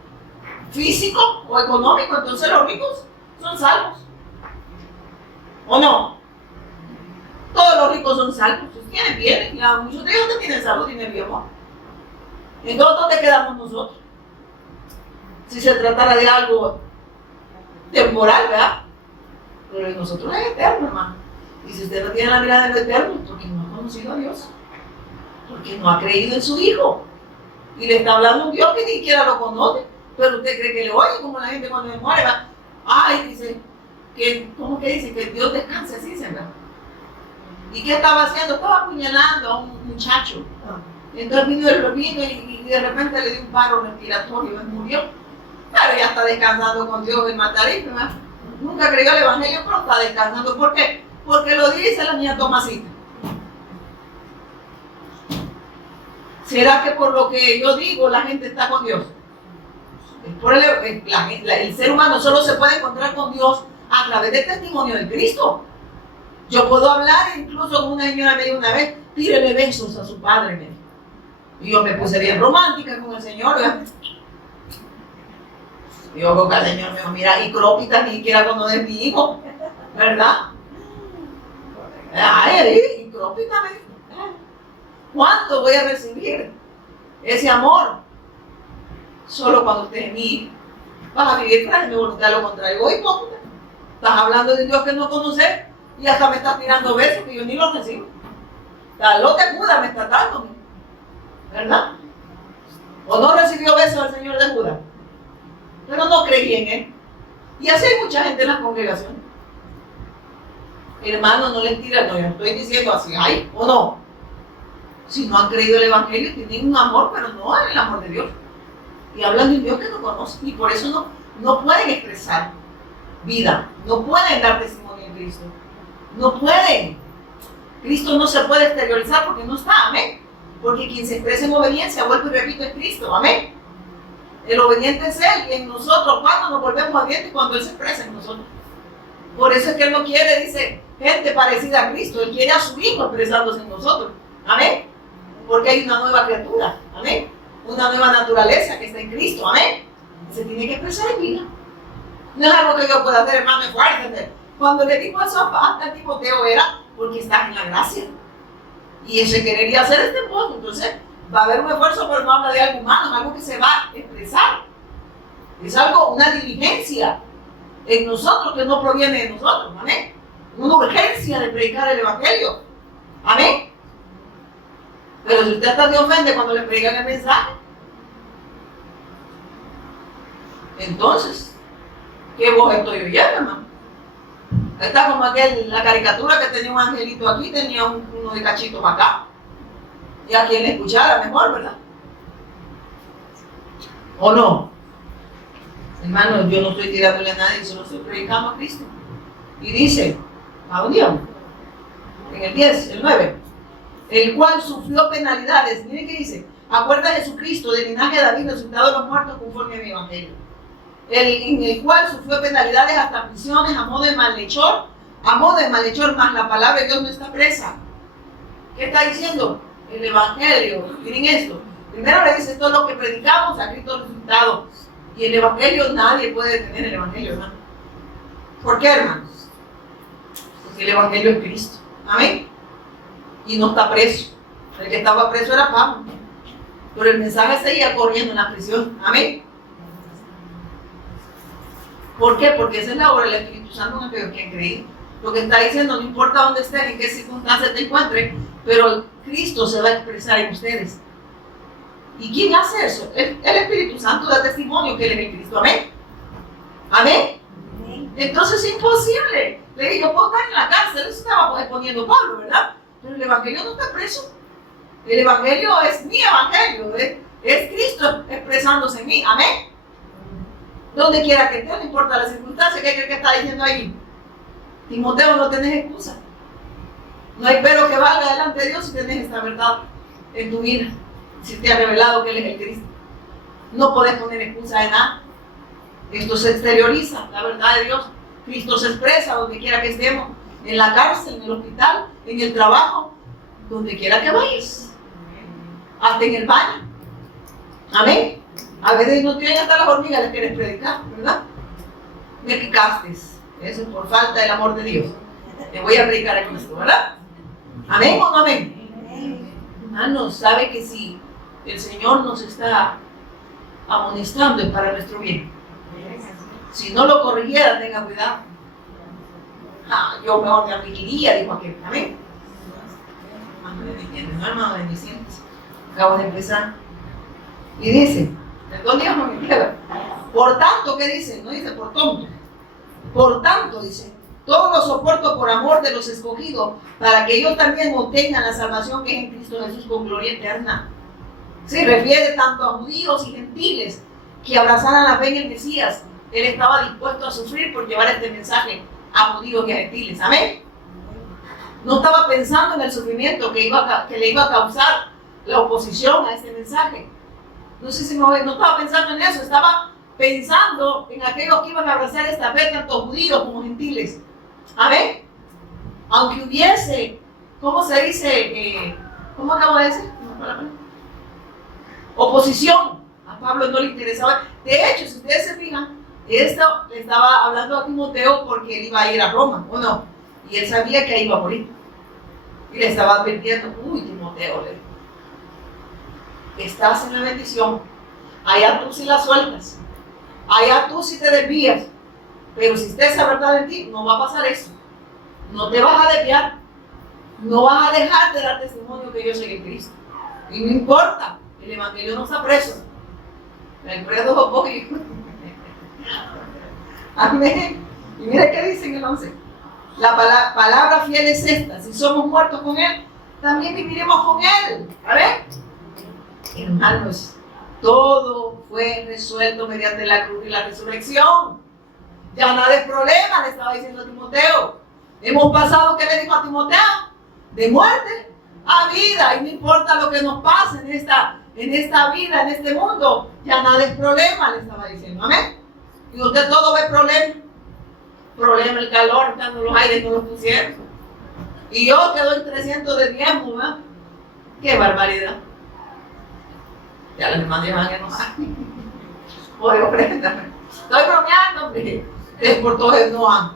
físico o económico, entonces los ricos son salvos. ¿O no? Todos los ricos son salvos. Tienen bienes. Muchos de ellos no tienen salud, tienen bien. Entonces, ¿dónde quedamos nosotros? Si se tratara de algo temporal, ¿verdad? Pero nosotros es eterno, hermano. Y si usted no tiene la mirada de lo eterno, porque no ha conocido a Dios. Porque no ha creído en su Hijo. Y le está hablando un Dios que ni siquiera lo conoce. Pero usted cree que le oye, como la gente cuando le muere, ¿verdad? Ay, dice, ¿cómo que dice? Que Dios descanse, así se ¿verdad? ¿Y qué estaba haciendo? Estaba apuñalando a un muchacho. Entonces vino y de repente le dio un paro respiratorio y murió. Pero ya está descansando con Dios en Matarí, ¿verdad? Nunca creyó el Evangelio, pero está descansando. ¿Por qué? Porque lo dice la niña Tomasita. ¿Será que por lo que yo digo la gente está con Dios? El ser humano solo se puede encontrar con Dios a través del testimonio de Cristo. Yo puedo hablar, incluso con una señora me dijo una vez, tírele besos a su padre, me dijo. Y yo me puse bien romántica con el Señor, ¿verdad? Y yo con el Señor me dijo, mira, y crópita ni siquiera cuando es mi hijo, ¿verdad? Ay, y crópita me dijo, ¿cuánto voy a recibir ese amor? Solo cuando usted es mi hijo. Vas a vivir tras mi voluntad, lo contrario. Voy hipócrita. Estás hablando de Dios que no conoces y hasta me estás tirando besos que yo ni los recibo. La loca de Judas me está dando, ¿verdad? ¿O no recibió besos al Señor de Judas? Pero no creí en él. Y así hay mucha gente en las congregaciones. Hermano, no les tira, no, yo estoy diciendo así, ¿hay o no? Si no han creído el Evangelio, tienen un amor, pero no el amor de Dios. Y hablan de un Dios que no conocen, y por eso no pueden expresar vida, no pueden dar testimonio de Cristo. No pueden. Cristo no se puede exteriorizar porque no está, amén. Porque quien se expresa en obediencia, vuelvo y repito, es Cristo, amén. El obediente es Él, y en nosotros, cuando nos volvemos obedientes, cuando Él se expresa en nosotros. Por eso es que Él no quiere, dice, gente parecida a Cristo. Él quiere a su Hijo expresándose en nosotros, amén. Porque hay una nueva criatura, amén. Una nueva naturaleza que está en Cristo, amén. Se tiene que expresar en vida. No es algo que yo pueda hacer, hermano, esfuérzate. Cuando le digo eso a Timoteo era porque estás en la gracia. Y ese querería hacer este punto. Entonces va a haber un esfuerzo, pero no habla de algo humano, es algo que se va a expresar. Es algo, una diligencia en nosotros que no proviene de nosotros, amén. Una urgencia de predicar el Evangelio, amén. Pero si usted hasta se ofende cuando le predican el mensaje, entonces, ¿qué voz estoy oyendo, hermano? Está como la caricatura que tenía un angelito aquí, tenía uno de cachitos acá. Y a quien le escuchara mejor, ¿verdad? ¿O no? Hermano, yo no estoy tirándole a nadie, solo estoy predicando a Cristo. Y dice, ¿a dónde vamos? En el 10, el 9. El cual sufrió penalidades. Miren qué dice. Acuerda a Jesucristo del linaje de David, resucitado de los muertos conforme a mi evangelio. En el cual sufrió penalidades hasta prisiones a modo de malhechor. A modo de malhechor, más la palabra de Dios no está presa. ¿Qué está diciendo? El evangelio. Miren esto. Primero le dice, esto es lo que predicamos a Cristo resucitado. Y el evangelio, nadie puede detener el evangelio, hermano. ¿Por qué, hermanos? Porque el evangelio es Cristo. Amén. Y no está preso. El que estaba preso era Pablo. Pero el mensaje seguía corriendo en la prisión. Amén. ¿Por qué? Porque esa es la obra del Espíritu Santo en aquellos que han creído. Lo que está diciendo, no importa dónde estés, en qué circunstancias te encuentres, pero Cristo se va a expresar en ustedes. ¿Y quién hace eso? El Espíritu Santo da testimonio que Él es el Cristo. Amén. Amén. Entonces es imposible. Le digo, puedo estar en la cárcel, eso estaba exponiendo Pablo, ¿verdad? Pero el Evangelio no está preso. El Evangelio es mi Evangelio, es Cristo expresándose en mí. Amén. Donde quiera que esté, no importa la circunstancia, ¿qué cree que está diciendo ahí? Timoteo, no tenés excusa. No hay pero que valga delante de Dios si tenés esta verdad en tu vida. Si te ha revelado que Él es el Cristo. No podés poner excusa de nada. Esto se exterioriza, la verdad de Dios. Cristo se expresa donde quiera que estemos. En la cárcel, en el hospital, en el trabajo, donde quiera que vayas. Hasta en el baño. Amén. A veces no tienen hasta las hormigas, les quieres predicar, ¿verdad? Me picaste. Eso es por falta del amor de Dios. Te voy a predicar a Cristo, ¿verdad? ¿Amén o no amén? Hermanos, sabe que si el Señor nos está amonestando es para nuestro bien. Si no lo corrigiera, tenga cuidado. Yo mejor me afligiría, dijo aquel. Amén. Hermano de mi no hermano de mis sientes. Acabo de empezar. Y dice, perdón, Dios no me queda. Por tanto, ¿qué dice? No dice por tonto. Por tanto, dice, todo lo soporto por amor de los escogidos, para que ellos también obtengan la salvación que es en Cristo Jesús con gloria eterna. Se refiere tanto a judíos y gentiles, que abrazaran la fe en el Mesías. Él estaba dispuesto a sufrir por llevar este mensaje a judíos y a gentiles. Amén. No estaba pensando en el sufrimiento que le iba a causar la oposición a este mensaje. No sé si no estaba pensando en eso, estaba pensando en aquellos que iban a abrazar esta fe, tanto judíos como gentiles. Amén. Aunque hubiese, ¿cómo se dice? ¿Cómo acabo de decir? Oposición. A Pablo no le interesaba. De hecho, si ustedes se fijan, esto le estaba hablando a Timoteo porque él iba a ir a Roma, ¿o no? Y él sabía que iba a morir. Y le estaba advirtiendo, uy, Timoteo, le dijo, estás en la bendición, allá tú sí la sueltas, allá tú sí te desvías, pero si estés esa verdad en ti, no va a pasar eso. No te vas a desviar, no vas a dejar de dar testimonio que yo soy en Cristo. Y no importa, el evangelio no está preso. El preso es apoyo. Amén. Y mira qué dice en el 11. La palabra fiel es esta: si somos muertos con Él, también viviremos con Él. A ver, hermanos, todo fue resuelto mediante la cruz y la resurrección. Ya nada es problema, le estaba diciendo a Timoteo. Hemos pasado, ¿qué le dijo a Timoteo? De muerte a vida. Y no importa lo que nos pase en esta vida, en este mundo, ya nada es problema, le estaba diciendo. Amén. Y usted todo ve problema. Problema el calor, cuando los aires no los pusieron. Y yo que doy 300 de diezmo, ¿verdad? ¡Qué barbaridad! Ya los hermanos van a enojar. Por ofrenda. Estoy bromeando, hombre. Es por todos enojan.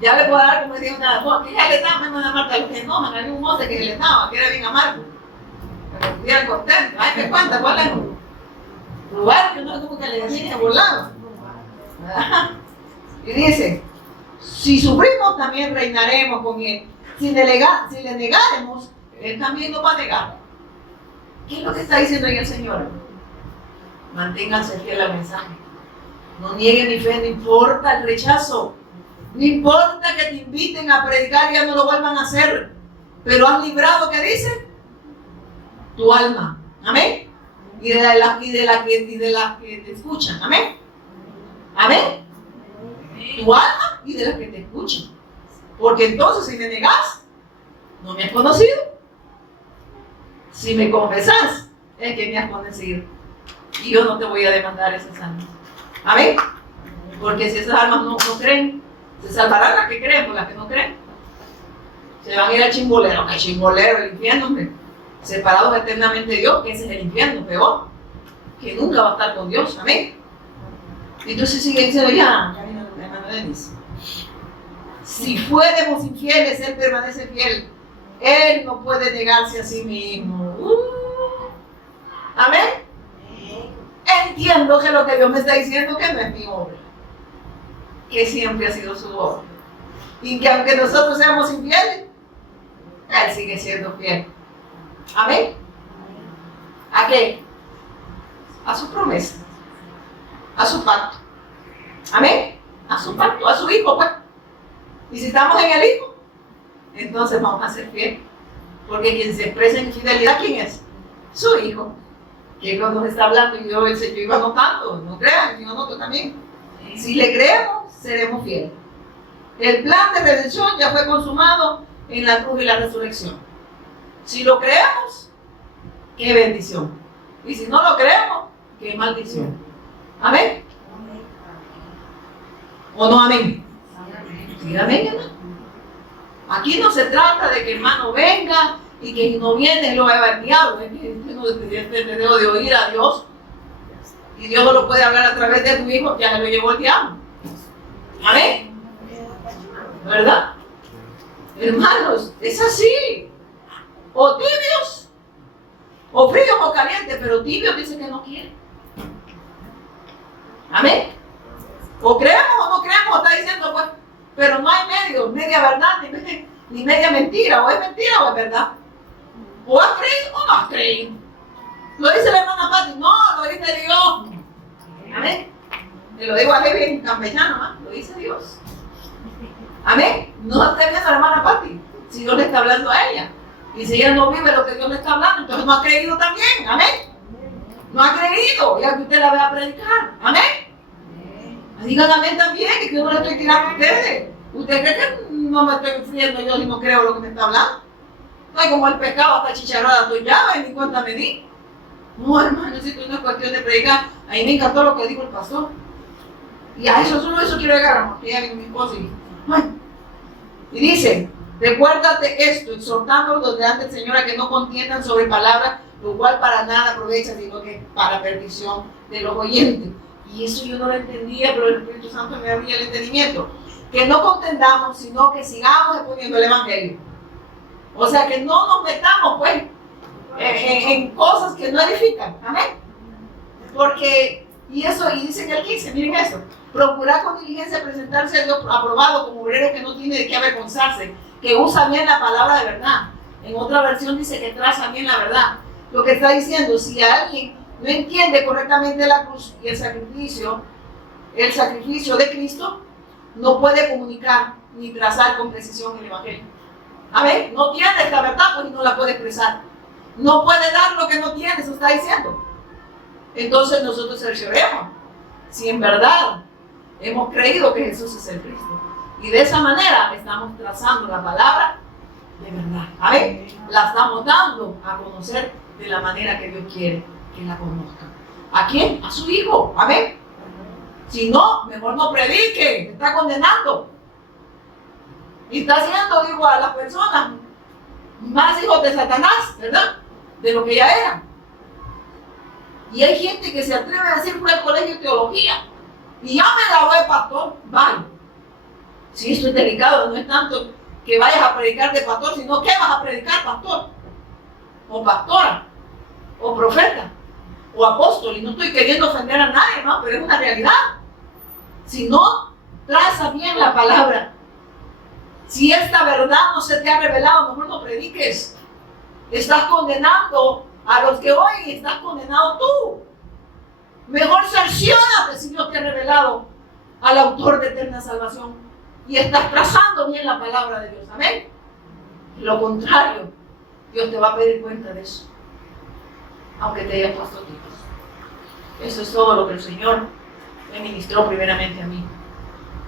Ya le puedo dar, como decía una, que ya le daban, hermana Marta, los que enojan. Había un mote que se le daba, que era bien amargo. Pero estuvieran contentos. Ay, me cuenta, ¿cuál es? Lugar que no como que le decían que burlaba. Y dice, si sufrimos, también reinaremos con Él. Si le negaremos, Él también nos va a negar. ¿Qué es lo que está diciendo ahí el Señor? Manténganse fiel al mensaje. No nieguen mi fe, no importa el rechazo. No importa que te inviten a predicar y ya no lo vuelvan a hacer. Pero has librado, ¿qué dice? Tu alma. Amén. Y de las que te escuchan. Amén. Amén. Tu alma y de las que te escuchan. Porque entonces si me negas, no me has conocido. Si me confesas, es que me has conocido. Y yo no te voy a demandar esas almas. Amén. Porque si esas almas no creen, se salvarán las que creen, por las que no creen. Se van a ir al chimbolero. Al chimbolero, el infierno, hombre. Separados eternamente de Dios, que ese es el infierno, peor. Que nunca va a estar con Dios. Amén. Entonces sigue diciendo ya vino el hermano Denis. Si fuéramos infieles, Él permanece fiel. Él no puede negarse a sí mismo. Amén. Entiendo que lo que Dios me está diciendo que no es mi obra, que siempre ha sido su obra. Y que aunque nosotros seamos infieles, Él sigue siendo fiel. Amén. ¿A qué? A su promesa. A su pacto. Amén. A su pacto, a su hijo, pues. Y si estamos en el hijo, entonces vamos a ser fieles. Porque quien se expresa en fidelidad, ¿quién es? Su hijo. Que nos está hablando y yo iba anotando. No crean, yo anoto también. Si le creemos, seremos fieles. El plan de redención ya fue consumado en la cruz y la resurrección. Si lo creemos, qué bendición. Y si no lo creemos, qué maldición. Amén. ¿O no amén? Sí, amén, hermano. Aquí no se trata de que hermano venga y que si no viene lo va a llevar el diablo. Es que no debo de oír a Dios. Y Dios no lo puede hablar a través de tu hijo, ya se lo llevó el diablo. Amén. ¿Verdad? Hermanos, es así. O tibios, o fríos o calientes, pero tibios dice que no quiere. Amén. O creemos o no creemos, está diciendo pues, pero no hay media verdad ni media mentira, o es mentira o es verdad. O has creído o no has creído. Lo dice la hermana Pati, no, lo dice Dios. Amén. Y lo digo aquí en campechano, ¿no? Lo dice Dios. Amén. No esté viendo a la hermana Pati, si Dios le está hablando a ella. Y si ella no vive lo que Dios le está hablando, entonces no ha creído también. Amén. No ha creído, ya que usted la vea a predicar. Amén. Digan amén también, que yo no le estoy tirando a ustedes. ¿Usted cree que no me estoy friendo yo si no creo lo que me está hablando? No hay como el pescado hasta chicharrada estoy ya, ni cuenta me di. No, hermano, si esto no es cuestión de predicar. A mí me encantó lo que dijo el pastor. Y a eso, solo eso quiero llegar, amor. Que ya vino mi esposo y dice, recuérdate esto, exhortándolos delante del Señor a que no contiendan sobre palabras, lo cual para nada aprovecha, sino que para perdición de los oyentes. Y eso yo no lo entendía, pero el Espíritu Santo me abría el entendimiento. Que no contendamos, sino que sigamos exponiendo el Evangelio. O sea, que no nos metamos, pues, en cosas que no edifican. Amén. Porque, y dice en el 15, miren esto. Procurar con diligencia presentarse a Dios aprobado como obrero que no tiene de qué avergonzarse, que usa bien la palabra de verdad. En otra versión dice que traza bien la verdad. Lo que está diciendo, si alguien no entiende correctamente la cruz y el sacrificio de Cristo, no puede comunicar ni trazar con precisión el Evangelio. Amén. No tiene esta verdad, pues no la puede expresar. No puede dar lo que no tiene, eso está diciendo. Entonces nosotros cercioremos si en verdad hemos creído que Jesús es el Cristo. Y de esa manera estamos trazando la palabra de verdad. Amén. La estamos dando a conocer de la manera que Dios quiere que la conozcan. ¿A quién? A su Hijo. Amén. Si no, mejor no predique. Está condenando. Y está haciendo, digo, a las personas más hijos de Satanás, ¿verdad? De lo que ya eran. Y hay gente que se atreve a decir, fue al colegio de teología y ya me gradué de pastor. Vale. Si esto es delicado, no es tanto que vayas a predicar de pastor, sino que vas a predicar, pastor, o pastora, o profeta, o apóstol. Y no estoy queriendo ofender a nadie, ¿no? Pero es una realidad. Si no trazas bien la palabra, si esta verdad no se te ha revelado, mejor no prediques. Estás condenando a los que hoy estás condenado tú. Mejor cerciónate si Dios te ha revelado al autor de eterna salvación y estás trazando bien la palabra de Dios. Amén. Lo contrario, Dios te va a pedir cuenta de eso, aunque te haya puesto títulos. Eso es todo lo que el Señor me ministró primeramente a mí.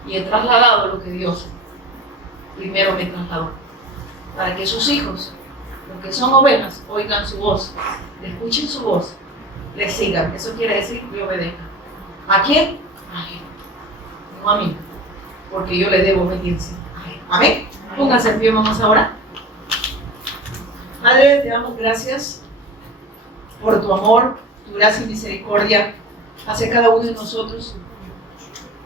Y he trasladado lo que Dios primero me trasladó, para que sus hijos, los que son ovejas, oigan su voz, escuchen su voz, le sigan. Eso quiere decir que obedezcan. ¿A quién? A Él, no a mí, porque yo le debo obediencia a Él. Amén. Pónganse en pie, vamos a orar. Padre, te damos gracias por tu amor, tu gracia y misericordia hacia cada uno de nosotros,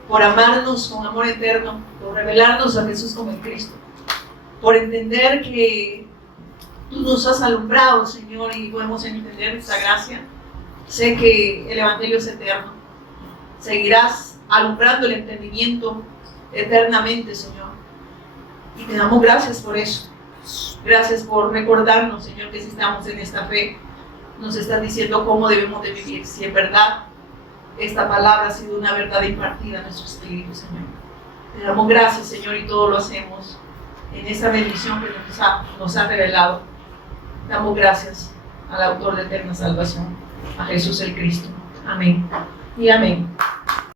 por amarnos con amor eterno, por revelarnos a Jesús como el Cristo, por entender que tú nos has alumbrado, Señor, y podemos entender esta gracia. Sé que el Evangelio es eterno. Seguirás alumbrando el entendimiento eternamente, Señor. Y te damos gracias por eso. Gracias por recordarnos, Señor, que si estamos en esta fe, nos estás diciendo cómo debemos de vivir. Si en verdad esta palabra ha sido una verdad impartida a nuestro espíritu, Señor. Te damos gracias, Señor, y todo lo hacemos en esa bendición que nos ha revelado. Damos gracias al autor de eterna salvación, a Jesús el Cristo. Amén y amén.